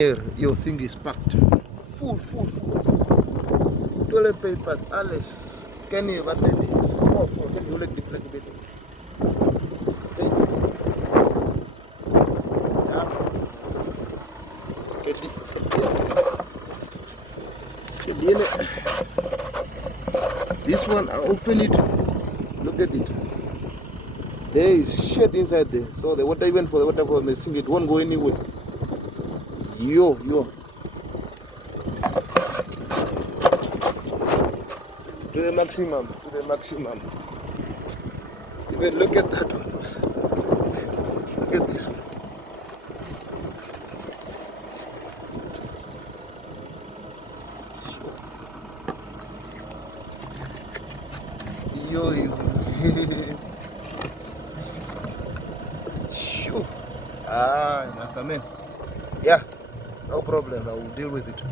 Here, your thing is packed. Full. Toilet papers, alles. Can you what it is? Full. Can you like the bit? This one, I open it. Look at it. There is shit inside there. So the water, even for the water for missing, it won't go anywhere. Yo. To the maximum. Even look at that one. Look at this one. Yo. Shoo. Master man. Yeah, no problem. I will deal with it.